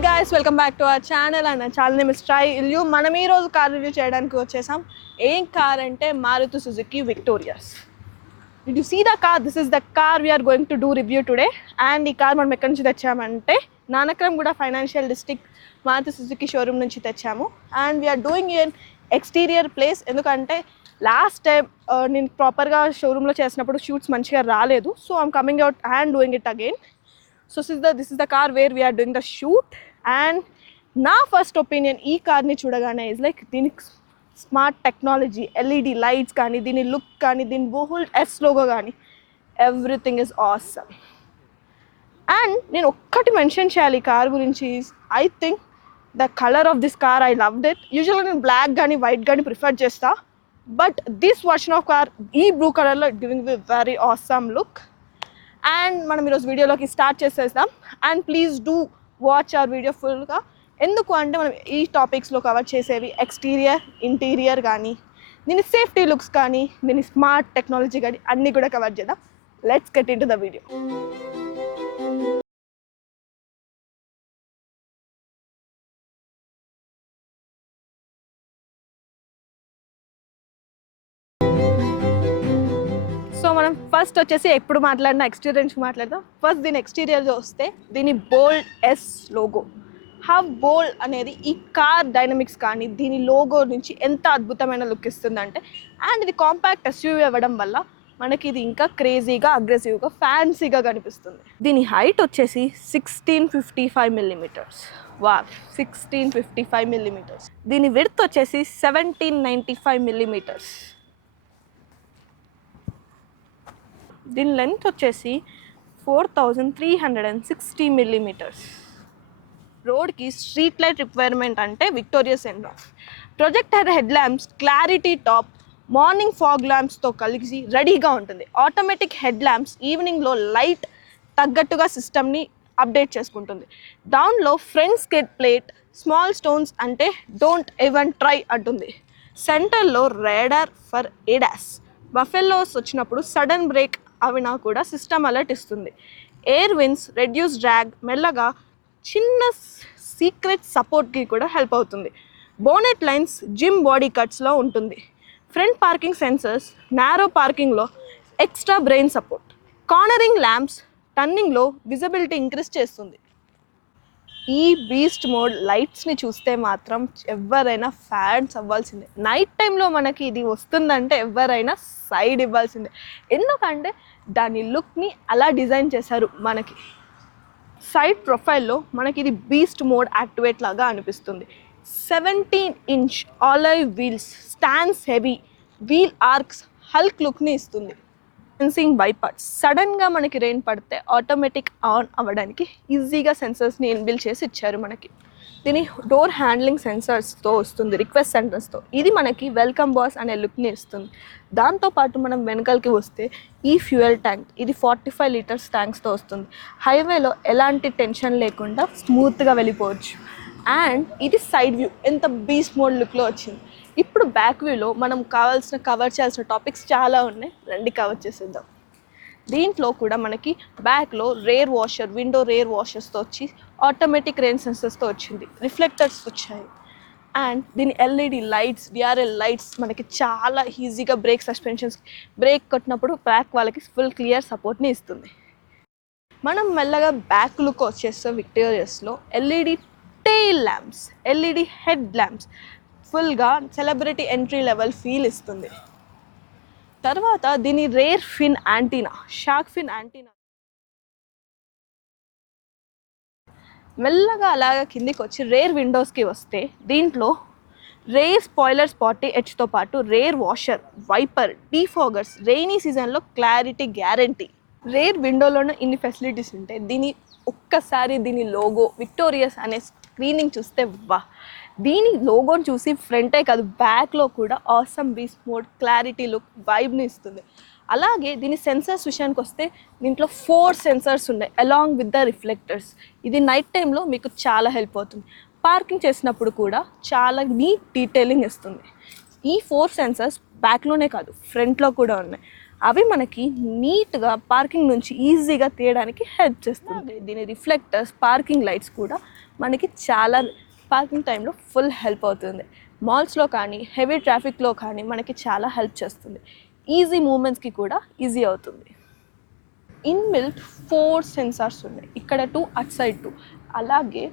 Hi guys, welcome back to our channel and channel name is try ఇల్యూ. మనం ఈరోజు car review చేయడానికి వచ్చేసాం. ఏం కార్ అంటే Maruti Suzuki Victoris. Did you see the car? This is the car we're going to do review today. And ఈ car మనం ఎక్కడి నుంచి తెచ్చామంటే Nanakramguda financial district Maruti Suzuki showroom నుంచి తెచ్చాము. And we're doing in exterior place. ఎందుకంటే last time నేను ప్రాపర్గా షోరూంలో చేసినప్పుడు షూట్స్ మంచిగా రాలేదు. So I'm coming out and doing it again. So this is the car where we are doing the shoot. And na first opinion ee car ni chudagane is like dini smart technology, LED lights gaani, dini look gaani, dini bold S logo gaani, everything is awesome. And nenu okkati mention cheyali car gurinchi is I think the color of this car I loved it. Usually nenu black gaani white gaani prefer chesta, but this version of car ee blue color lo giving me very awesome look. And మనం ఈరోజు వీడియోలోకి స్టార్ట్ చేసేద్దాం. And please do watch hour video ఫుల్గా. ఎందుకు అంటే మనం ఈ టాపిక్స్లో కవర్ చేసేవి ఎక్స్టీరియర్, ఇంటీరియర్ కానీ, దీని సేఫ్టీ లుక్స్ కానీ, దీని స్మార్ట్ టెక్నాలజీ కానీ అన్నీ కూడా కవర్ చేద్దాం. Let's get in to the video. So మనం ఫస్ట్ వచ్చేసి ఎప్పుడు మాట్లాడినా ఎక్స్టీరియర్ నుంచి మాట్లాడదాం. ఫస్ట్ దీని ఎక్స్టీరియర్ వస్తే దీని బోల్డ్ ఎస్ లోగో, హౌ బోల్డ్ అనేది ఈ కార్ డైనమిక్స్ కానీ దీని లోగో నుంచి ఎంత అద్భుతమైన లుక్ ఇస్తుందంటే. అండ్ ఇది కాంపాక్ట్ ఎస్యూవీ అవ్వడం వల్ల మనకి ఇది ఇంకా క్రేజీగా, అగ్రెసివ్గా, ఫ్యాన్సీగా కనిపిస్తుంది. దీని హైట్ వచ్చేసి 1655 millimeters. వా 1655 millimeters. దీని విడ్త్ వచ్చేసి 1795 millimeters. దీని లెంత్ వచ్చేసి 4360 millimeters. రోడ్కి స్ట్రీట్ లైట్ రిక్వైర్మెంట్ అంటే Victoris end of projector head lamps, clarity top, morning fog ల్యాంప్స్తో కలిసి రెడీగా ఉంటుంది. ఆటోమేటిక్ హెడ్ ల్యాంప్స్ ఈవినింగ్లో లైట్ తగ్గట్టుగా సిస్టమ్ని అప్డేట్ చేసుకుంటుంది. డౌన్లో front skid plate, small stones అంటే డోంట్ ఈవెన్ ట్రై అంటుంది. సెంటర్లో రేడార్ ఫర్ ఏడాస్, బఫెల్లోస్ వచ్చినప్పుడు సడన్ బ్రేక్ అవినా కూడా సిస్టమ్ అలర్ట్ ఇస్తుంది. ఎయిర్ విన్స్, రెడ్యూస్ డ్రాగ్, మెల్లగా చిన్న సీక్రెట్ సపోర్ట్కి కూడా హెల్ప్ అవుతుంది. బోనెట్ లైన్స్ జిమ్ బాడీ కట్స్లో ఉంటుంది. ఫ్రంట్ పార్కింగ్ సెన్సర్స్, నారో పార్కింగ్లో extra brain support. Cornering lamps టర్నింగ్లో విజిబిలిటీ ఇంక్రీజ్ చేస్తుంది. ఈ బీస్ట్ మోడ్ లైట్స్ని చూస్తే మాత్రం ఎవరైనా ఫ్యాన్స్ అవ్వాల్సిందే. నైట్ టైంలో మనకి ఇది వస్తుందంటే ఎవరైనా సైడ్ ఇవ్వాల్సిందే. ఎందుకంటే దాని లుక్ని అలా డిజైన్ చేశారు. మనకి సైడ్ ప్రొఫైల్లో మనకి ఇది బీస్ట్ మోడ్ యాక్టివేట్ లాగా అనిపిస్తుంది. 17-inch alloy wheels, stands heavy, wheel arcs hulk లుక్ని ఇస్తుంది. సెన్సింగ్ వైపర్స్, సడన్గా మనకి రెయిన్ పడితే ఆటోమేటిక్ ఆన్ అవ్వడానికి ఈజీగా సెన్సర్స్ని ఇన్బిల్డ్ చేసి ఇచ్చారు మనకి. దీని డోర్ హ్యాండ్లింగ్ సెన్సర్స్తో వస్తుంది, రిక్వెస్ట్ సెంటర్స్తో. ఇది మనకి వెల్కమ్ బాస్ అనే లుక్ని ఇస్తుంది. దాంతోపాటు మనం వెనకాలకి వస్తే ఈ ఫ్యూయల్ ట్యాంక్, ఇది 45 liters ట్యాంక్స్తో వస్తుంది. హైవేలో ఎలాంటి టెన్షన్ లేకుండా స్మూత్గా వెళ్ళిపోవచ్చు. అండ్ ఇది సైడ్ వ్యూ, ఎంత బీస్ట్ మోడ్ లుక్లో వచ్చింది. ఇప్పుడు బ్యాక్ వ్యూలో మనం కవర్ చేయాల్సిన టాపిక్స్ చాలా ఉన్నాయి. రండి కవర్ చేసేద్దాం. దీంట్లో కూడా మనకి బ్యాక్లో రేర్ వాషర్, విండో రేర్ వాషర్స్తో వచ్చి ఆటోమేటిక్ రెయిన్ సెన్సర్స్తో వచ్చింది. రిఫ్లెక్టర్స్ వచ్చాయి. అండ్ దీని LED లైట్స్, DRL లైట్స్ మనకి చాలా ఈజీగా బ్రేక్ సస్పెన్షన్స్, బ్రేక్ కొట్టినప్పుడు బ్యాక్ వాళ్ళకి ఫుల్ క్లియర్ సపోర్ట్ని ఇస్తుంది. మనం మెల్లగా బ్యాక్ లుక్ వచ్చేస్తే విక్టోరియస్లో LED tail lamps, LED head lamps ఫుల్గా సెలబ్రిటీ ఎంట్రీ లెవెల్ ఫీల్ ఇస్తుంది. తర్వాత దీని rear fin antenna, shark fin antenna మెల్లగా అలాగా కిందికి వచ్చి రేర్ విండోస్కి వస్తే దీంట్లో రేర్ స్పాయిలర్ 40H పాటు రేర్ వాషర్, వైపర్, డీఫాగర్స్, రెయినీ సీజన్లో క్లారిటీ గ్యారంటీ. రేర్ విండోలోనూ ఇన్ని ఫెసిలిటీస్ ఉంటాయి. ఒక్కసారి దీని లోగో విక్టోరియస్ అనే స్క్రీనింగ్ చూస్తే వా, దీని లోగోని చూసి ఫ్రంటే కాదు బ్యాక్లో కూడా awesome beast mode, clarity look, వైబ్ని ఇస్తుంది. అలాగే దీని సెన్సర్స్ విషయానికి వస్తే దీంట్లో 4 సెన్సర్స్ ఉన్నాయి అలాంగ్ విత్ ద రిఫ్లెక్టర్స్. ఇది నైట్ టైంలో మీకు చాలా హెల్ప్ అవుతుంది. పార్కింగ్ చేసినప్పుడు కూడా చాలా నీట్ డీటెయిలింగ్ ఇస్తుంది. ఈ 4 సెన్సర్స్ బ్యాక్లోనే కాదు ఫ్రంట్లో కూడా ఉన్నాయి. అవి మనకి నీట్గా పార్కింగ్ నుంచి ఈజీగా తీయడానికి హెల్ప్ చేస్తుంది. దీని రిఫ్లెక్టర్స్, పార్కింగ్ లైట్స్ కూడా మనకి చాలా పార్కింగ్ టైంలో ఫుల్ హెల్ప్ అవుతుంది. మాల్స్లో కానీ హెవీ ట్రాఫిక్లో కానీ మనకి చాలా హెల్ప్ చేస్తుంది. ఈజీ మూమెంట్స్కి కూడా ఈజీ అవుతుంది. ఇన్బిల్ట్ 4 సెన్సార్స్ ఉన్నాయి, ఇక్కడ 2 అట్ సైడ్ 2. అలాగే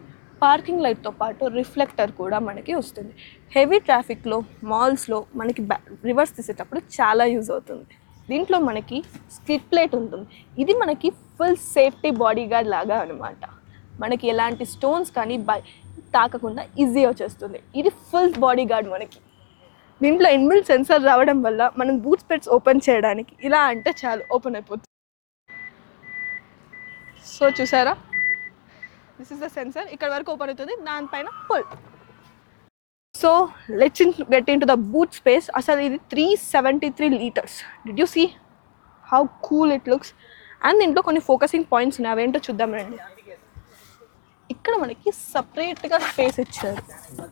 పార్కింగ్ లైట్తో పాటు రిఫ్లెక్టర్ కూడా మనకి వస్తుంది. హెవీ ట్రాఫిక్లో మాల్స్లో మనకి రివర్స్ తీసేటప్పుడు చాలా యూజ్ అవుతుంది. దీంట్లో మనకి స్కిడ్ ప్లేట్ ఉంటుంది. ఇది మనకి ఫుల్ సేఫ్టీ బాడీ గార్డ్ లాగా అనమాట. మనకి ఎలాంటి స్టోన్స్ కానీ తాకకుండా ఈజీగా వచ్చేస్తుంది. ఇది ఫుల్ బాడీ గార్డ్ మనకి. దీంట్లో ఇన్బిల్ట్ సెన్సార్ రావడం వల్ల మనం బూట్ స్పెట్స్ ఓపెన్ చేయడానికి ఇలా అంటే చాలు ఓపెన్ అయిపోతుంది. సో చూసారా, దిస్ ఇస్ ద సెన్సర్. ఇక్కడ వరకు ఓపెన్ అవుతుంది, దానిపైన pull. So let's get in to the boot space. అసలు ఇది 373 litres. Did you see how cool it looks? And దీంట్లో కొన్ని ఫోకసింగ్ పాయింట్స్ ఉన్నాయి, అవేంటో చూద్దాం రండి. ఇక్కడ మనకి సపరేట్గా స్పేస్ ఇచ్చారు.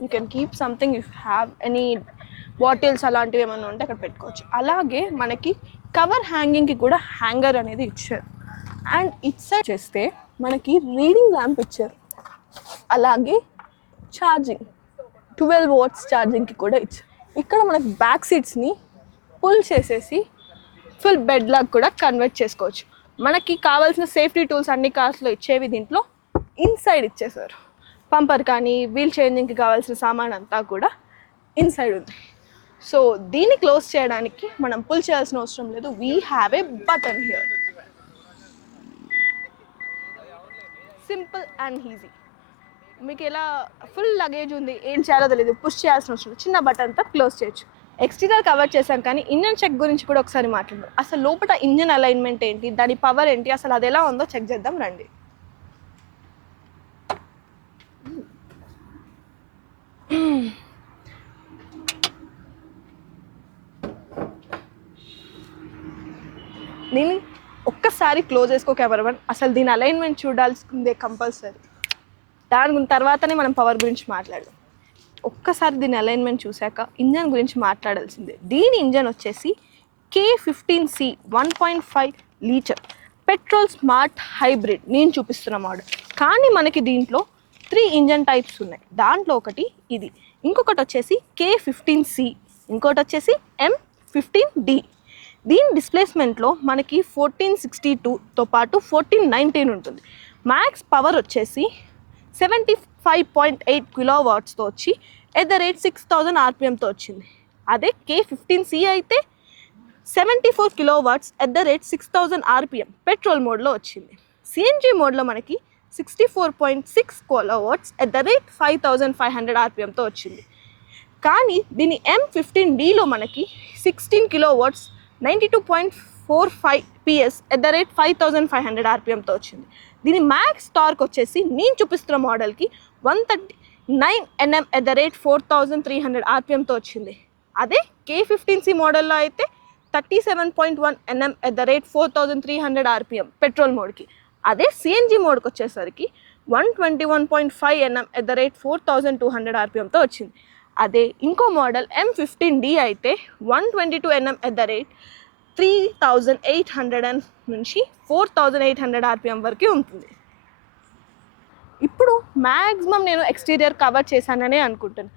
You can keep something, if have any bottles అలాంటివి ఏమైనా ఉంటే అక్కడ పెట్టుకోవచ్చు. అలాగే మనకి కవర్ హ్యాంగింగ్కి కూడా హ్యాంగర్ అనేది ఇచ్చారు. అండ్ ఇట్ సైడ్ చేస్తే మనకి రీడింగ్ ల్యాంప్ ఇచ్చారు. అలాగే ఛార్జింగ్ 12 వాట్స్ ఛార్జింగ్కి కూడా ఇచ్చారు. ఇక్కడ మనకి బ్యాక్ సీట్స్ని పుల్ చేసేసి ఫుల్ బెడ్ లాగా కూడా కన్వర్ట్ చేసుకోవచ్చు. మనకి కావాల్సిన సేఫ్టీ టూల్స్ అన్ని కార్స్లో ఇచ్చేవి దీంట్లో ఇన్సైడ్ ఇచ్చేసారు. పంపర్ కానీ వీల్ చేంజింగ్కి కావాల్సిన సామాన్ అంతా కూడా ఇన్సైడ్ ఉంది. సో దీన్ని క్లోజ్ చేయడానికి మనం పుల్ చేయాల్సిన అవసరం లేదు. We have a button here. Simple and easy. మీకు ఎలా ఫుల్ లగేజ్ ఉంది, ఏం చేయాలో తెలియదు, పుష్ చేయాల్సిన అవసరం లేదు, చిన్న బటన్తో క్లోజ్ చేయొచ్చు. ఎక్స్టీరియర్ కవర్ చేశాం, కానీ ఇంజన్ చెక్ గురించి కూడా ఒకసారి మాట్లాడదాం. అసలు లోపల ఇంజన్ అలైన్మెంట్ ఏంటి, దాని పవర్ ఏంటి, అసలు అది ఎలా ఉందో చెక్ చేద్దాం రండి. దీన్ని ఒక్కసారి క్లోజ్ చేసుకో కెమెరామెన్. అసలు దీని అలైన్మెంట్ చూడాల్సిందే కంపల్సరీ. దాని తర్వాతనే మనం పవర్ గురించి మాట్లాడదాం. ఒక్కసారి దీని అలైన్మెంట్ చూశాక ఇంజన్ గురించి మాట్లాడాల్సిందే. దీని ఇంజన్ వచ్చేసి K15C 1.5 లీటర్ పెట్రోల్ స్మార్ట్ హైబ్రిడ్ నేను చూపిస్తున్న మోడల్. కానీ మనకి దీంట్లో 3 ఇంజన్ టైప్స్ ఉన్నాయి. దాంట్లో ఒకటి ఇది, ఇంకొకటి వచ్చేసి K15C, ఇంకోటి వచ్చేసి M15D. దీని డిస్ప్లేస్మెంట్లో మనకి 1462తో పాటు 1419 ఉంటుంది. మ్యాక్స్ పవర్ వచ్చేసి 75.8 కిలోవాట్స్తో వచ్చి @6000 RPMతో వచ్చింది. అదే K15C అయితే 74 కిలోవాట్స్ @6000 RPM పెట్రోల్ మోడ్లో వచ్చింది. సిఎన్జి మోడ్లో మనకి 64.6 కిలోవాట్స్ @5500 RPMతో వచ్చింది. కానీ దీని M15Dలో మనకి 16 కిలోవాట్స్ 92.45 PS @5500 RPMతో వచ్చింది. దీని మ్యాక్స్ టార్క్ వచ్చేసి నేను చూపిస్తున్న మోడల్కి 139 Nm @4300 RPMతో వచ్చింది. అదే K15C మోడల్లో అయితే 37.1 Nm @4300 RPM పెట్రోల్ మోడ్కి. అదే సిఎన్జి మోడ్కి వచ్చేసరికి 121.5 Nm @4200 RPMతో వచ్చింది. అదే ఇంకో మోడల్ M15D అయితే 122 Nm @3800 నుంచి 4800 RPM వరకు ఉంటుంది. ఇప్పుడు మ్యాక్సిమం నేను ఎక్స్టీరియర్ కవర్ చేశాననే అనుకుంటాను.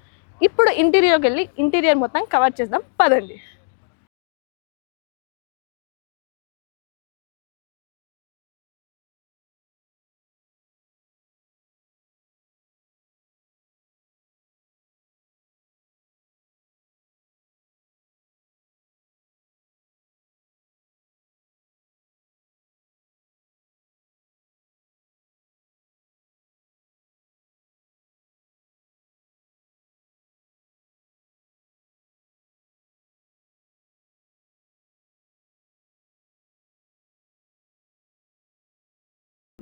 ఇప్పుడు ఇంటీరియర్కి వెళ్ళి ఇంటీరియర్ మొత్తం కవర్ చేద్దాం పదండి.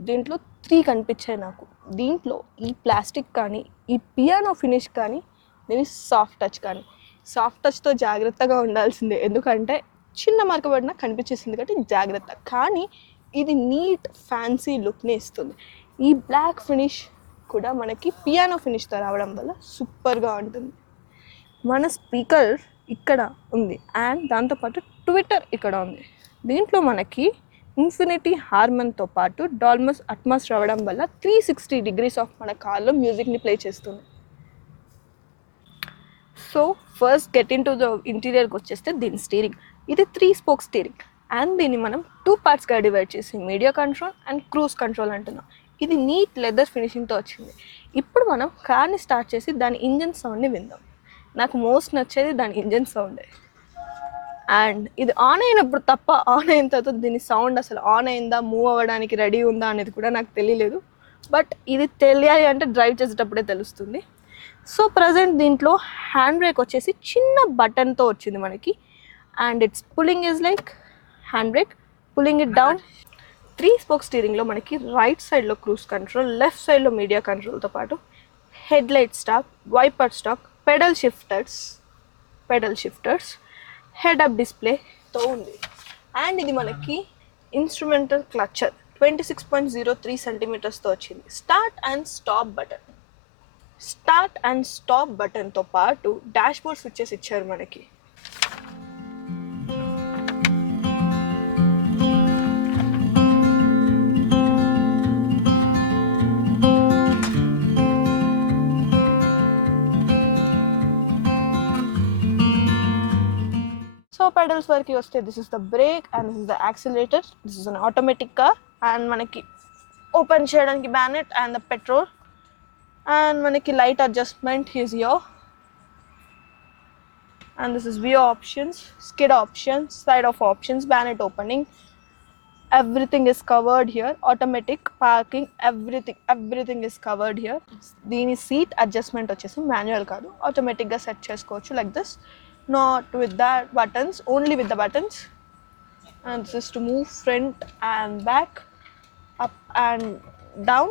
దీంట్లో 3 కనిపించాయి నాకు. దీంట్లో ఈ ప్లాస్టిక్ కానీ, ఈ పియానో ఫినిష్ కానీ, దీని సాఫ్ట్ టచ్ కానీ. సాఫ్ట్ టచ్తో జాగ్రత్తగా ఉండాల్సిందే, ఎందుకంటే చిన్న మార్క పడినా కనిపించేసింది కాబట్టి జాగ్రత్త. కానీ ఇది నీట్ ఫ్యాన్సీ లుక్ని ఇస్తుంది. ఈ బ్లాక్ ఫినిష్ కూడా మనకి పియానో ఫినిష్తో రావడం వల్ల సూపర్గా ఉంటుంది. మన స్పీకర్ ఇక్కడ ఉంది అండ్ దాంతోపాటు ట్విట్టర్ ఇక్కడ ఉంది. దీంట్లో మనకి ఇన్ఫినిటీ హార్మన్తో పాటు డాల్మస్ అట్మాస్ రావడం వల్ల 360 degrees ఆఫ్ మన కార్లో మ్యూజిక్ని ప్లే చేస్తుంది. So first get in to the ఇంటీరియర్కి వచ్చేస్తే దీని స్టీరింగ్. ఇది 3 స్పోక్ స్టీరింగ్ అండ్ దీన్ని మనం 2 పార్ట్స్గా డివైడ్ చేసి media control and cruise control అంటున్నాం. ఇది నీట్ లెదర్ ఫినిషింగ్తో వచ్చింది. ఇప్పుడు మనం కార్ని స్టార్ట్ చేసి దాని ఇంజన్ సౌండ్ని విందాం. నాకు మోస్ట్ నచ్చేది దాని ఇంజన్ సౌండే. అండ్ ఇది ఆన్ అయినప్పుడు తప్ప ఆన్ అయిన తర్వాత దీని సౌండ్ అసలు ఆన్ అయిందా, మూవ్ అవ్వడానికి రెడీ ఉందా అనేది కూడా నాకు తెలియలేదు. బట్ ఇది తెలియాలి అంటే డ్రైవ్ చేసేటప్పుడే తెలుస్తుంది. సో ప్రజెంట్ దీంట్లో హ్యాండ్ బ్రేక్ వచ్చేసి చిన్న బటన్తో వచ్చింది మనకి. And it's pulling is like hand brake, pulling it down. 3 spoke స్టీరింగ్లో మనకి రైట్ సైడ్లో క్రూజ్ కంట్రోల్, లెఫ్ట్ సైడ్లో మీడియా కంట్రోల్తో పాటు head light stalk, wiper stalk, pedal shifters, head up డిస్ప్లేతో ఉంది. అండ్ ఇది మనకి ఇన్స్ట్రుమెంటల్ క్లచర్ 26.03 సెంటీమీటర్స్తో వచ్చింది. స్టార్ట్ అండ్ స్టాప్ బటన్తో పాటు డాష్ బోర్డ్ స్విచ్చెస్ ఇచ్చారు మనకి. సో పెడల్స్ వరకు వస్తే this is the brake and this is the accelerator. This is an automatic car. And మనకి ఓపెన్ చేయడానికి bonnet and the petrol. And మనకి light adjustment is here. And this is view options, skid options, side of options, banet opening, everything is covered here. Automatic parking, everything is covered here. దీని seat adjustment వచ్చేసి మాన్యువల్ కాదు, ఆటోమేటిక్గా సెట్ చేసుకోవచ్చు like this, not with that buttons, only with the buttons. And this is to move front and back, up and down.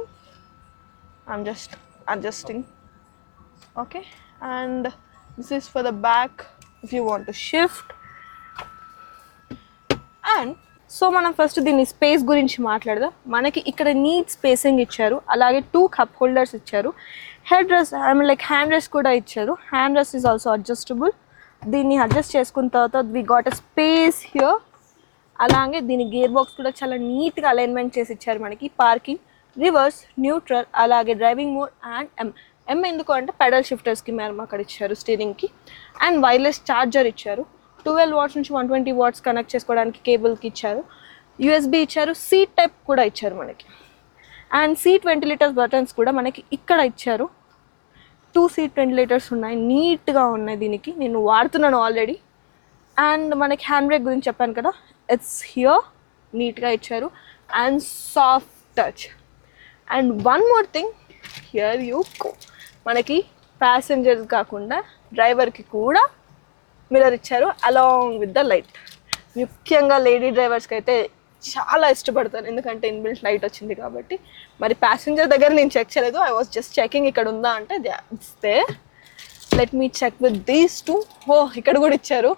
I'm just adjusting. Okay, and this is for the back if you want to shift. And so మనం first దీని space గురించి మాట్లాడదాం. మనకి ఇక్కడ neat spacing ఇచ్చారు, అలాగే 2 cup holders ఇచ్చారు. Head rest hand rest కూడా ఇచ్చారు. Hand rest is also adjustable. దీన్ని అడ్జస్ట్ చేసుకున్న తర్వాత we got a space here. అలాగే దీని గేర్ బాక్స్ కూడా చాలా నీట్గా అలైన్మెంట్ చేసి ఇచ్చారు మనకి. పార్కింగ్, రివర్స్, న్యూట్రల్, అలాగే డ్రైవింగ్ మోడ్ అండ్ ఎం ఎందుకు అంటే పెడల్ షిఫ్టర్స్కి మేము అక్కడ ఇచ్చారు స్టీరింగ్కి. అండ్ వైర్లెస్ ఛార్జర్ ఇచ్చారు. 12 వాట్స్ నుంచి 120 వాట్స్ కనెక్ట్ చేసుకోవడానికి కేబుల్కి ఇచ్చారు. యూఎస్బి ఇచ్చారు. సీట్ టైప్ కూడా ఇచ్చారు మనకి. అండ్ సీట్ వెంటిలేటర్స్ బటన్స్ కూడా మనకి ఇక్కడ ఇచ్చారు. 2 సీట్ వెంటిలేటర్స్ ఉన్నాయి, నీట్గా ఉన్నాయి. దీనికి నేను వాడుతున్నాను ఆల్రెడీ. అండ్ మనకి హ్యాండ్ బ్రేక్ గురించి చెప్పాను కదా, ఇట్స్ హియర్, నీట్గా ఇచ్చారు. And soft touch. And one more thing, here you go. మనకి ప్యాసింజర్స్ కాకుండా డ్రైవర్కి కూడా మిర్రర్ ఇచ్చారు అలాంగ్ విత్ ద లైట్. ముఖ్యంగా లేడీ డ్రైవర్స్కి అయితే చాలా ఇష్టపడతాను, ఎందుకంటే ఇన్బిల్ట్ లైట్ వచ్చింది కాబట్టి. మరి ప్యాసింజర్ దగ్గర నేను చెక్ చేయలేదు, ఐ వాజ్ జస్ట్ చెకింగ్ ఇక్కడ ఉందా అంటే ఇస్తే. Let me check with these 2. ఇక్కడ కూడా ఇచ్చారు.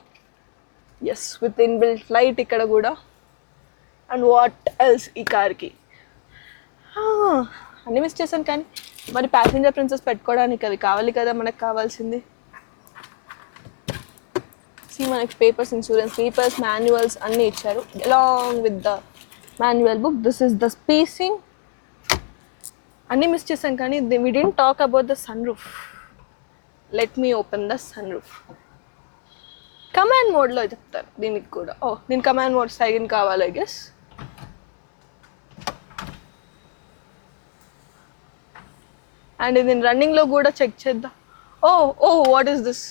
ఎస్, విత్ ఇన్బిల్ట్ లైట్ ఇక్కడ కూడా. అండ్ వాట్ ఎల్స్ ఈ కార్కి అన్నీ మిస్ చేశాను. కానీ మరి ప్యాసింజర్ ప్రిన్సెస్ పెట్టుకోవడానికి అవి కావాలి కదా మనకు కావాల్సింది. మనకి పేపర్స్, ఇన్సూరెన్స్ పేపర్స్, మాన్యువల్స్ అన్నీ ఇచ్చారు along with the manual book. This is the spacing. అన్నీ మిస్ చేసాం కానీ we didn't talk about the sunroof. Let me open the sunroof. Command మోడ్లో చెప్తారు దీనికి కూడా. నేను కమాండ్ మోడ్ సైన్ కావాలి ఐ గెస్. అండ్ ఇది రన్నింగ్లో కూడా చెక్ చేద్దాం. What is this?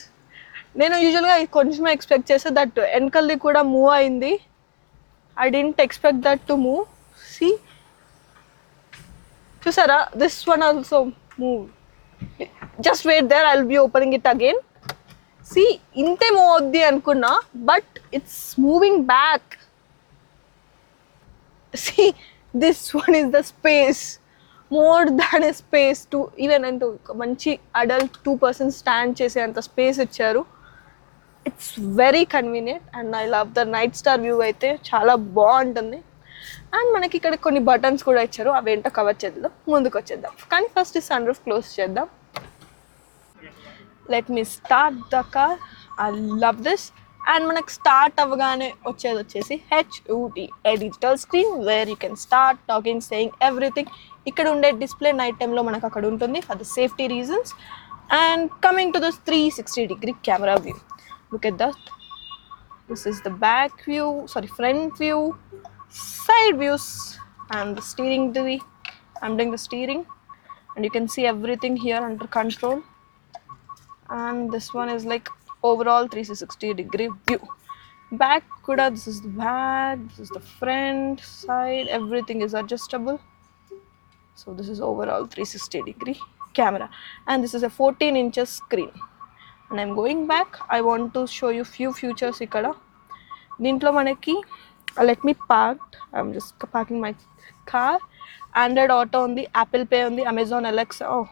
నేను యూజువల్గా కొంచెం ఎక్స్పెక్ట్ చేస్తే దట్ వెనకల్ది కూడా మూవ్ అయింది. I didn't expect that to move. See, చూసారా, this one also move. Just wait there, I will be opening it again. See, ఇంతే మూవ్ అవుద్ది అనుకున్నా, but it's moving back. See, this one is the space, more than a space to even అంటూ మంచి అడల్ట్ 2 persons stand చేసే అంత స్పేస్ ఇచ్చారు. It's very convenient and I love the night star view. అయితే చాలా బాగుంటుంది. అండ్ మనకి ఇక్కడ కొన్ని బటన్స్ కూడా ఇచ్చారు, అవి ఏంటో కవర్ చేద్దాం, ముందుకు వచ్చేద్దాం. కానీ ఫస్ట్ సన్ రూఫ్ క్లోజ్ చేద్దాం. Let me start the car. I love this. And మనకు స్టార్ట్ అవ్వగానే వచ్చేసి HUD, ఏ digital screen where you can start talking saying everything. ఇక్కడ ఉండే డిస్ప్లే నైట్ టైంలో మనకు అక్కడ ఉంటుంది for the safety reasons. And coming to this 360-degree camera view, look at that. This is the back view, sorry, front view, side views, and the steering wheel. I'm doing the steering, and you can see everything here under control. And this one is like overall 360-degree view. Back kuda, this is the back, this is the front, side, everything is adjustable. So this is overall 360-degree camera, and this is a 14 inches screen. And I'm going back. I want to show you few features ikkada. దీంట్లో మనకి let me park. I'm just parking my car. Android Auto ఉంది, Apple Pay ఉంది, Amazon Alexa. Oh,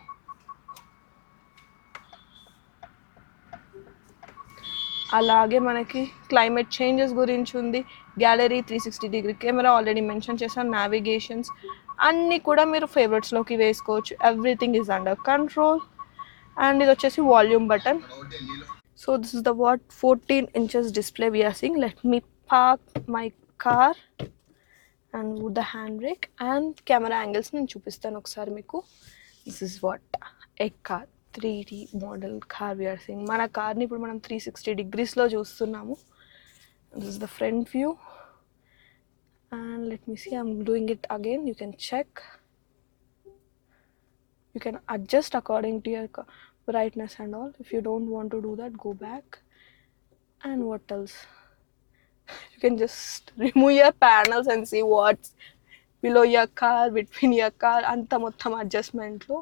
అలాగే మనకి climate changes గురించి ఉంది, gallery, 360-degree camera already mention చేశాను, నావిగేషన్స్ అన్నీ కూడా మీరు ఫేవరెట్స్లోకి వేసుకోవచ్చు. Everything is under control. And ఇది వచ్చేసి volume button. So this is the 14 inches display we are seeing. Let me park my car and with the handbrake and camera angles నేను చూపిస్తాను ఒకసారి మీకు. This is what a car 3D model car we are seeing. మన కార్ని ఇప్పుడు మనం 360 degreesలో చూస్తున్నాము. This is the front view. And let me see, I'm doing it again. You can check. You can adjust according to your brightness and all. If you don't want to do that, go back. And what else? You can just remove your panels and see what's below your car, between your car, anta mottham adjustment lo.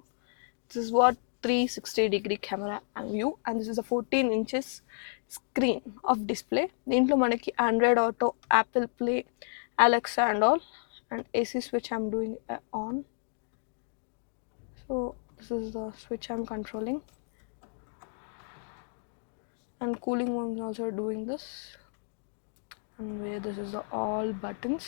This is what 360-degree camera view, and this is a 14 inches screen of display. Deentlo manaki Android Auto, Apple Play, Alexa and all, and AC switch I'm doing on. So this is the switch I'm controlling, and cooling I'm also doing this. And where this is the all buttons.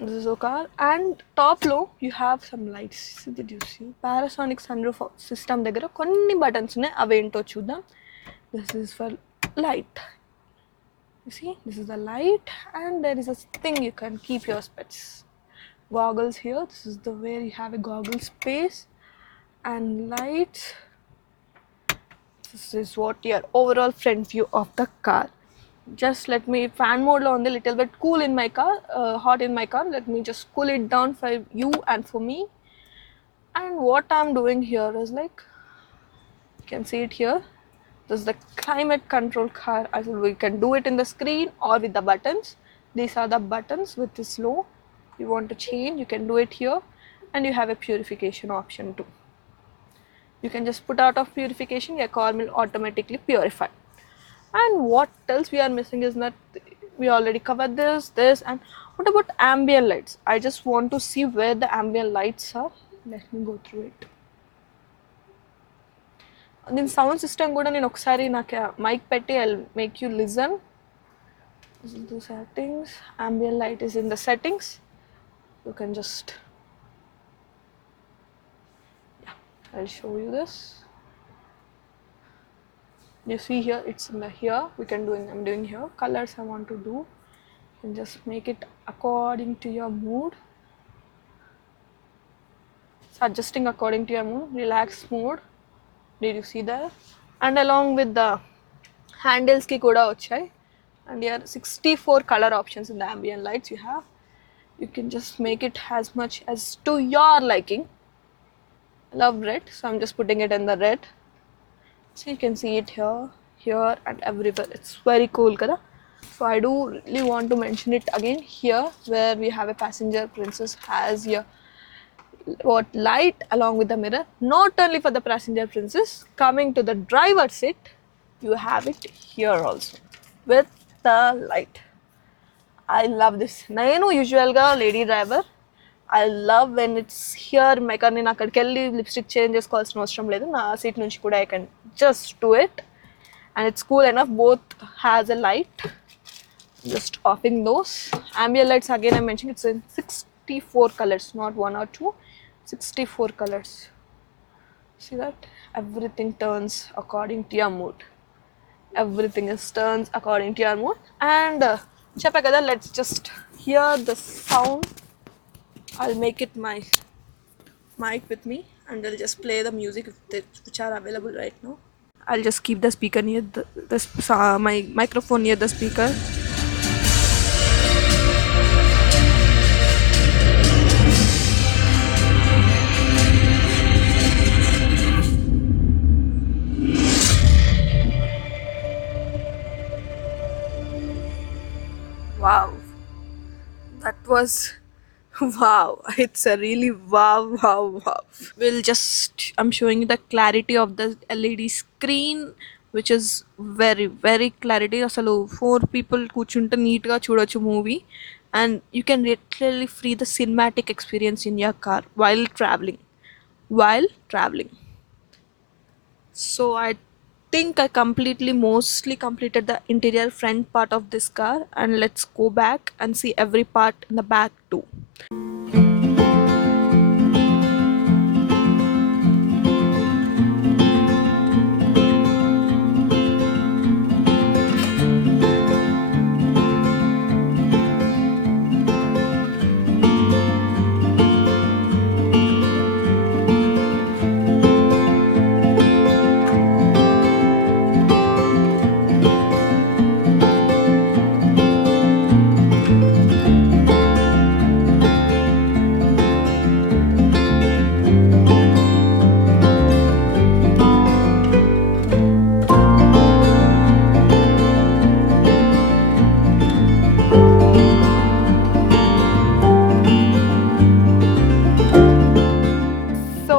This is a car, and top low you have some lights. Did you see? Parasonic sunroof system దగ్గర కొన్ని buttons ఉన్నాయి, అవి ఏంటో చూద్దాం. This is for light. You see, this is the light, and there is a thing you can keep your specs. Goggles here. This is the where you have a goggle space and lights. This is what your overall front view of the car. Just let me, fan mode lo undi, little bit cool in my car, hot in my car. Let me just cool it down for you and for me. And what I'm doing here is like, you can see it here. This is the climate control car. I said we can do it in the screen or with the buttons. These are the buttons with this low. You want to change, you can do it here, and you have a purification option too. You can just put out of purification, your car will automatically purify. And what else we are missing is that we already covered this, and what about ambient lights? I just want to see where the ambient lights are. Let me go through it. Then sound system kuda nenu okkasari naku mic petti I'll make you listen. This is the settings. Ambient light is in the settings. You can just, yeah, I'll show you this. You see here, it's in the here. We can do, I'm doing here. Colors I want to do. You can just make it according to your mood. It's adjusting according to your mood. Relax mode. Did you see that? And along with the handles ki kuda vachai. And here 64 color options in the ambient lights you have. You can just make it as much as to your liking. I love red, so I'm just putting it in the red. So you can see it here, here and everywhere. It's very cool kada. So I do really want to mention it again here, where we have a passenger princess has here what light along with the mirror. Not only for the passenger princess, coming to the driver's seat, you have it here also with the light. I love this. Nenu usual ga lady driver, I love when it's here. Meka nenu akkadiki velli lipstick change chesukovalsina avasaram ledu. Na seat nunchi kuda I can just do it, and it's cool enough. Both has a light. Just offing those ambient lights again. I mentioned it's in 64 colors, not 1 or 2, 64 colors. See that? Everything turns according to your mood. Everything is turns according to your mood. And చెప్పా కదా, let's just hear the sound. I'll make it my mic with me and I'll just play the music which are available right now. I'll just keep the speaker near my microphone near the speaker. Wow, that was wow. It's a really wow. We'll just, I'm showing you the clarity of the LED screen, which is very clarity. అసలు 4 people కూర్చుంటే నీట్గా చూడొచ్చు movie, and you can literally free the cinematic experience in your car while traveling. So I think I mostly completed the interior front part of this car, and let's go back and see every part in the back too. So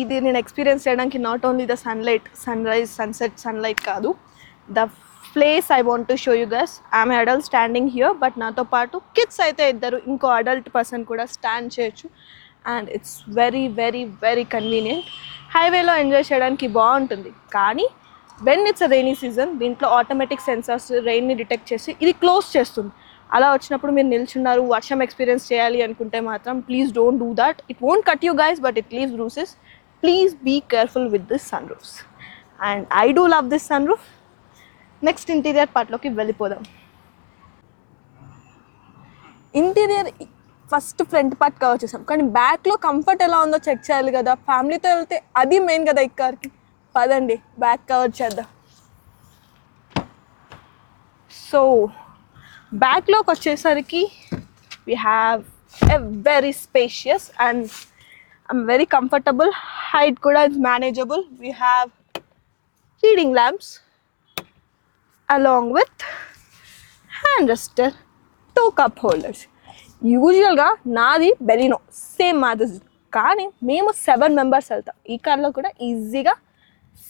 ఇది నేను experience చేయడానికి not only the sunlight, sunrise, sunset, sunlight కాదు, the place I want to show you guys. I'm adult standing here, but నాతో పాటు kids అయితే ఇద్దరు, ఇంకో adult person కూడా స్టాండ్ చేయొచ్చు. And it's very convenient. హైవేలో ఎంజాయ్ చేయడానికి బాగుంటుంది, కానీ when it's a rainy season దీంట్లో ఆటోమేటిక్ సెన్సార్స్ రెయిన్ని డిటెక్ట్ చేసి ఇది క్లోజ్ చేస్తుంది. అలా వచ్చినప్పుడు మీరు నిల్చున్నారు, వర్షం ఎక్స్పీరియన్స్ చేయాలి అనుకుంటే మాత్రం please don't do that. It won't cut you guys, but it leaves bruises. Please be careful with this sunroofs. And I do love this sunroof. Next interior పార్ట్లోకి వెళ్ళిపోదాం. Interior first front part cover చేసాం, కానీ బ్యాక్లో కంఫర్ట్ ఎలా ఉందో చెక్ చేయాలి కదా. ఫ్యామిలీతో వెళ్తే అది మెయిన్ కదా ఈ కార్కి. పదండి బ్యాక్ కవర్ చేద్దాం. సో బ్యాక్లోకి వచ్చేసరికి we have a very spacious and I'm very comfortable. Height kuda is manageable. We have reading lamps along with hand rester, 2 cup holders. యూజువల్గా నాది బెలినో, సేమ్ మాది, కానీ మేము 7 మెంబర్స్ వెళ్తాం. ఈ కార్లో కూడా ఈజీగా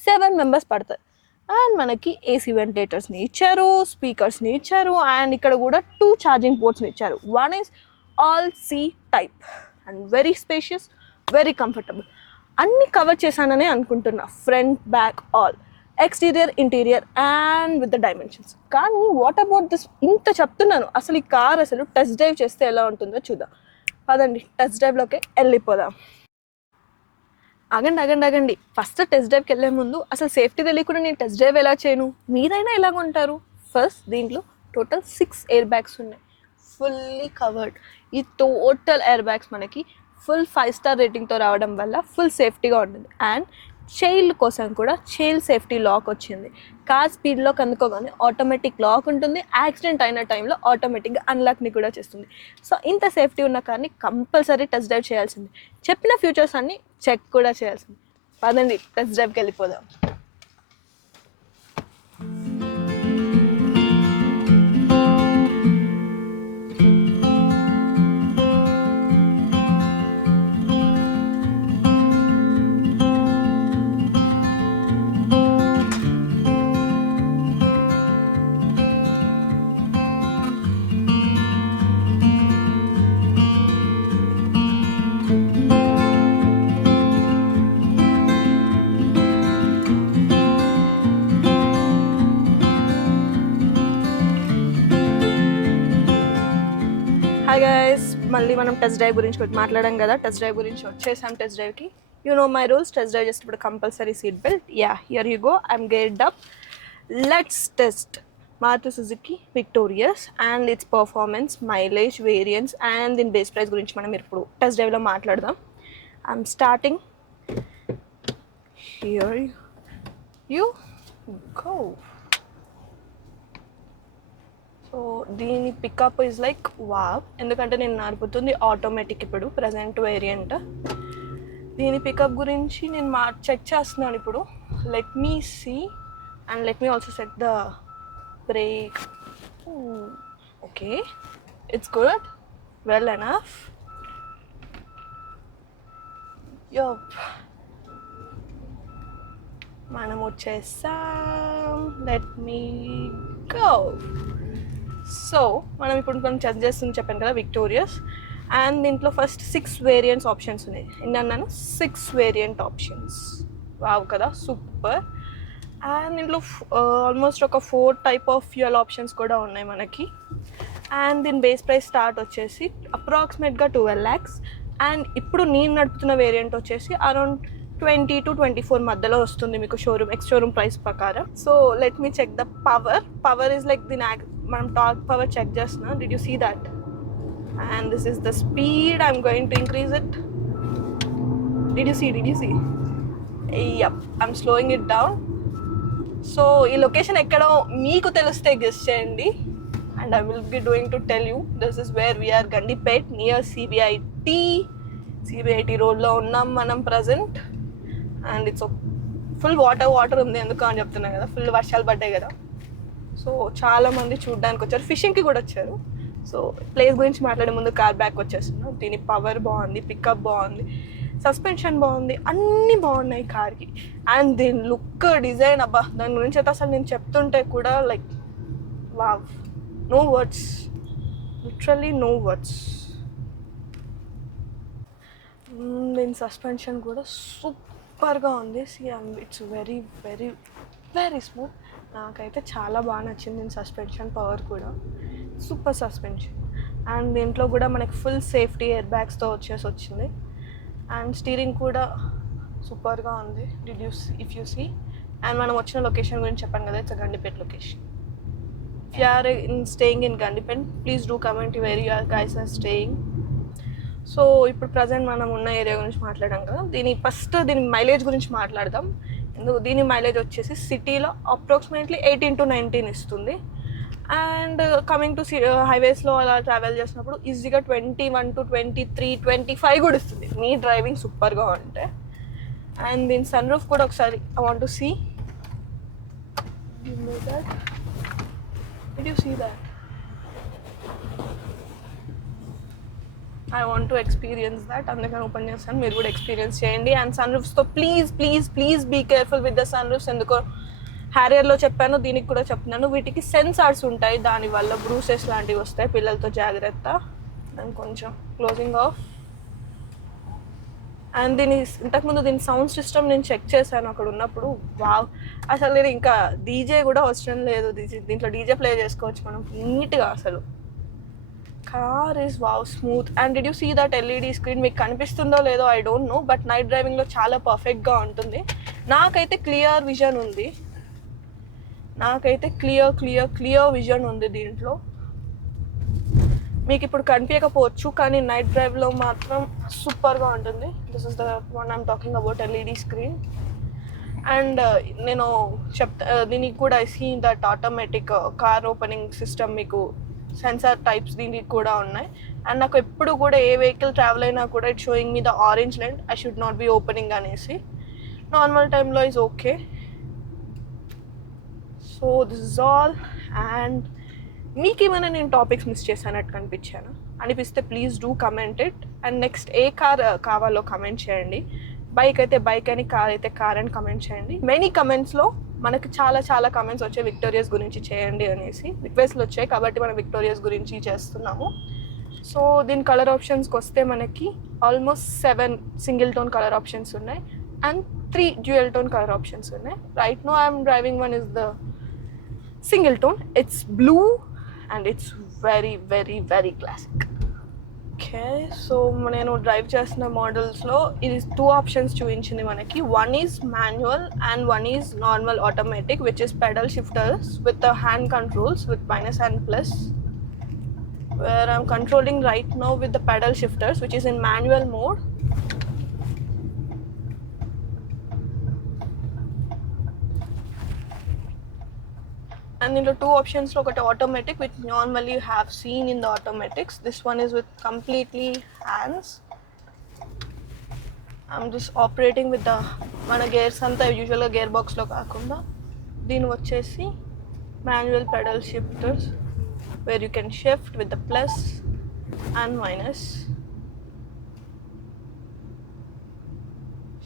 7 మెంబర్స్ పడతారు. అండ్ మనకి ఏసీ వెంటిలేటర్స్ని ఇచ్చారు, స్పీకర్స్ని ఇచ్చారు, అండ్ ఇక్కడ కూడా 2 ఛార్జింగ్ పోర్ట్స్ని ఇచ్చారు. One is all C type and very spacious, very comfortable. అన్నీ కవర్ చేశాననే అనుకుంటున్నా, front back all, exterior interior and with the dimensions. కానీ వాట్ అబౌట్ దిస్, ఇంత చెప్తున్నాను, అసలు ఈ కార్ అసలు టెస్ట్ డ్రైవ్ చేస్తే ఎలా ఉంటుందో చూద్దాం. పదండి టెస్ట్ డ్రైవ్లోకి వెళ్ళిపోదాం. ఆగండి, ఫస్ట్ టెస్ట్ డ్రైవ్కి వెళ్ళే ముందు అసలు సేఫ్టీ తెలియకుండా నేను టెస్ట్ డ్రైవ్ ఎలా చేయను? మీరైనా ఎలాగ ఉంటారు? ఫస్ట్ దీంట్లో టోటల్ 6 ఎయిర్ బ్యాగ్స్ ఉన్నాయి, ఫుల్లీ కవర్డ్. ఈ టోటల్ ఎయిర్ బ్యాగ్స్ మనకి ఫుల్ 5 స్టార్ రేటింగ్తో రావడం వల్ల ఫుల్ సేఫ్టీగా ఉంటుంది. అండ్ చైల్డ్ కోసం కూడా చైల్డ్ సేఫ్టీ లాక్ వచ్చింది. కార్ స్పీడ్లో కనుక్కోగానే ఆటోమేటిక్ లాక్ ఉంటుంది. యాక్సిడెంట్ అయిన టైంలో ఆటోమేటిక్గా అన్లాక్ని కూడా చేస్తుంది. సో ఇంత సేఫ్టీ ఉన్న కార్ని కంపల్సరీ టెస్ట్ డ్రైవ్ చేయాల్సింది. చెప్పిన ఫ్యూచర్స్ అన్నీ చెక్ కూడా చేయాల్సింది. పదండి టెస్ట్ డ్రైవ్కి వెళ్ళిపోదాం. హాయ్ గైస్, మళ్ళీ మనం టెస్ట్ డ్రైవ్ గురించి మాట్లాడాం కదా. టెస్ట్ డ్రైవ్ గురించి వచ్చేసాం టెస్ట్ డ్రైవ్కి. You know my rules. Test drive చేసేటప్పుడు compulsory seat belt. Yeah, here you go, I'm geared up. Let's test Maruti Suzuki Victorious and its performance, mileage, variance and దీని base price గురించి మనం ఇప్పుడు టెస్ట్ డ్రైవ్లో మాట్లాడదాం. I'm starting here you go. So దీని pickup is like wow, ఎందుకంటే నేను నడుపుతుంది ఆటోమేటిక్ ఇప్పుడు ప్రజెంట్ వేరియంట్. దీని పికప్ గురించి నేను చెక్ చేస్తున్నాను ఇప్పుడు. Let me see and let me also set the brake. Okay, it's good, well enough. Yup, మనం వచ్చేసాం. Let me go. సో మనం ఇప్పుడు మనం చెక్ చేస్తుంది చెప్పాను కదా విక్టోరియస్, అండ్ దీంట్లో ఫస్ట్ 6 వేరియంట్స్ ఆప్షన్స్ ఉన్నాయి. ఎన్ని అన్నాను? 6 వేరియంట్ ఆప్షన్స్. వావ్ కదా, సూపర్. అండ్ దీంట్లో ఆల్మోస్ట్ ఒక 4 టైప్ ఆఫ్ ఫ్యూయల్ ఆప్షన్స్ కూడా ఉన్నాయి మనకి. అండ్ దీని బేస్ ప్రైస్ స్టార్ట్ వచ్చేసి అప్రాక్సిమేట్గా 12 lakhs. అండ్ ఇప్పుడు నేను నడుపుతున్న వేరియంట్ వచ్చేసి అరౌండ్ 20 to 24 మధ్యలో వస్తుంది మీకు షోరూమ్ ఎక్స్ షోరూమ్ ప్రైస్ ప్రకారం. So let me check the power is like దీని మనం టార్క్ పవర్ చెక్ చేస్తున్నాం. Did you see that? And this is the speed. I'm going to increase it. Did you see? Yup, I'm slowing it down. So ఈ location ఎక్కడో మీకు తెలిస్తే guess చేయండి. And I will be doing to tell you this is where we are, Gandipet near CBIT రోడ్లో ఉన్నాం మనం present. And it's full water ఉంది. ఎందుకు అని చెప్తున్నాను కదా, ఫుల్ వర్షాలు పడ్డాయి కదా. సో చాలామంది చూడడానికి వచ్చారు, ఫిషింగ్కి కూడా వచ్చారు. సో ప్లేస్ గురించి మాట్లాడే ముందు కార్ బ్యాక్ వచ్చేస్తున్నాం. దీని పవర్ బాగుంది, పికప్ బాగుంది, సస్పెన్షన్ బాగుంది, అన్నీ బాగున్నాయి కార్కి. అండ్ దీని లుక్, డిజైన్, అబ్బా దాని గురించి అయితే అసలు నేను చెప్తుంటే కూడా like wow, no words, literally no words. దీని సస్పెన్షన్ కూడా సూపర్గా ఉంది. It's very very very smooth. నాకైతే చాలా బాగా నచ్చింది దీని సస్పెన్షన్ పవర్ కూడా, సూపర్ సస్పెన్షన్. అండ్ దీంట్లో కూడా మనకి ఫుల్ సేఫ్టీ ఎయిర్ బ్యాగ్స్తో వచ్చింది. అండ్ స్టీరింగ్ కూడా సూపర్గా ఉంది. If you see. అండ్ మనం వచ్చిన లొకేషన్ గురించి చెప్పాను కదా, it's Gandipet location. If you are staying in Gandipet, please do comment where you are guys are staying. So ఇప్పుడు ప్రజెంట్ మనం ఉన్న ఏరియా గురించి మాట్లాడాం కదా. దీని మైలేజ్ గురించి మాట్లాడదాం. దీని మైలేజ్ వచ్చేసి సిటీలో అప్రాక్సిమేట్లీ 18 to 19 ఇస్తుంది. అండ్ కమింగ్ టు హైవేస్లో అలా ట్రావెల్ చేసినప్పుడు ఈజీగా 21 to 23, 25 కూడా ఇస్తుంది మీ డ్రైవింగ్ సూపర్గా ఉంటే. అండ్ దీని సన్ రూఫ్ కూడా ఒకసారి I want to see. Did you see that? I want to experience that, అందుకని ఓపెన్ చేస్తాను. మీరు కూడా ఎక్స్పీరియన్స్ చేయండి. అండ్ సన్ రూఫ్స్తో please be careful with the sunroofs. ఎందుకో హ్యారియర్లో చెప్పాను, దీనికి కూడా చెప్తున్నాను. వీటికి సెన్సార్స్ ఉంటాయి, దానివల్ల బ్రూసెస్ లాంటివి వస్తాయి, పిల్లలతో జాగ్రత్త. అండ్ కొంచెం క్లోజింగ్ ఆఫ్. అండ్ ఇంతకుముందు దీని సౌండ్ సిస్టమ్ నేను చెక్ చేశాను అక్కడ ఉన్నప్పుడు. వావ్, అసలు నేను ఇంకా డీజే కూడా అవసరం లేదు. దీంట్లో డీజే ప్లే చేసుకోవచ్చు మనం నీట్గా. అసలు car is wow smooth. And did you see that LED screen? మీకు కనిపిస్తుందో లేదో I don't know, but night డ్రైవింగ్లో చాలా పర్ఫెక్ట్గా ఉంటుంది. నాకైతే క్లియర్ విజన్ ఉంది. క్లియర్ విజన్ ఉంది దీంట్లో. మీకు ఇప్పుడు కనిపించకపోవచ్చు, కానీ నైట్ డ్రైవ్లో మాత్రం సూపర్గా ఉంటుంది. This is the one I'm talking about LED screen. And నేను దీనికి కూడా I see that automatic car opening system, మీకు సెన్సార్ టైప్స్ దీనికి కూడా ఉన్నాయి. అండ్ నాకు ఎప్పుడు కూడా ఏ వెహికల్ ట్రావెల్ అయినా కూడా it showing me the orange light, I should not be opening అనేసి. నార్మల్ టైంలో is okay. So this is all. And మీకు ఏమైనా నేను టాపిక్స్ మిస్ చేశానట్టు అనిపిస్తే please do comment it. And next ఏ కార్ కావాలో కమెంట్ చేయండి. బైక్ అయితే బైక్ అని, కార్ అయితే కార్ అని కమెంట్ చేయండి. మెనీ కమెంట్స్లో మనకి చాలా కమెంట్స్ వచ్చాయి విక్టోరియస్ గురించి చేయండి అనేసి, రిక్వెస్ట్లు వచ్చాయి. కాబట్టి మనం విక్టోరియస్ గురించి చేస్తున్నాము. సో దీని కలర్ ఆప్షన్స్కి వస్తే మనకి almost 7 single tone colour options ఉన్నాయి and 3 dual tone colour options ఉన్నాయి. Right now I'm driving one is the single tone. It's blue and it's very very very classic. Okay, so నేను డ్రైవ్ చేసిన మోడల్స్లో ఇది 2 ఆప్షన్స్ చూపించింది మనకి. One is manual and one is normal automatic, which is pedal shifters with hand controls with minus and plus, where I'm controlling right now with the pedal shifters, which is in manual mode. And in the 2 options lo okati automatic, which normally you have seen in the automatics. This one is with completely hands. I'm just operating with the mana gears anta usual ga gear box lo kaakunda deen vachesi manual pedal shifters, where you can shift with the plus and minus.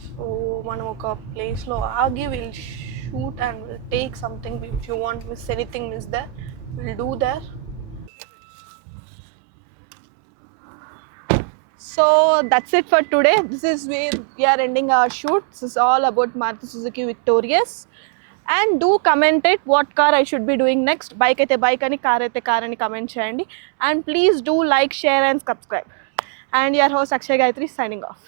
So మనం ఒక ప్లేస్లో ఆగి we'll shoot and we'll take something. If you want miss anything miss there, we'll do there. So that's it for today. This is where we are ending our shoot. This is all about Maruti Suzuki Victorious. And do comment it what car I should be doing next. Bike aithe bike ani, car aithe car ani comment cheyandi. And please do like, share and subscribe. And your host Akshay Gayatri signing off.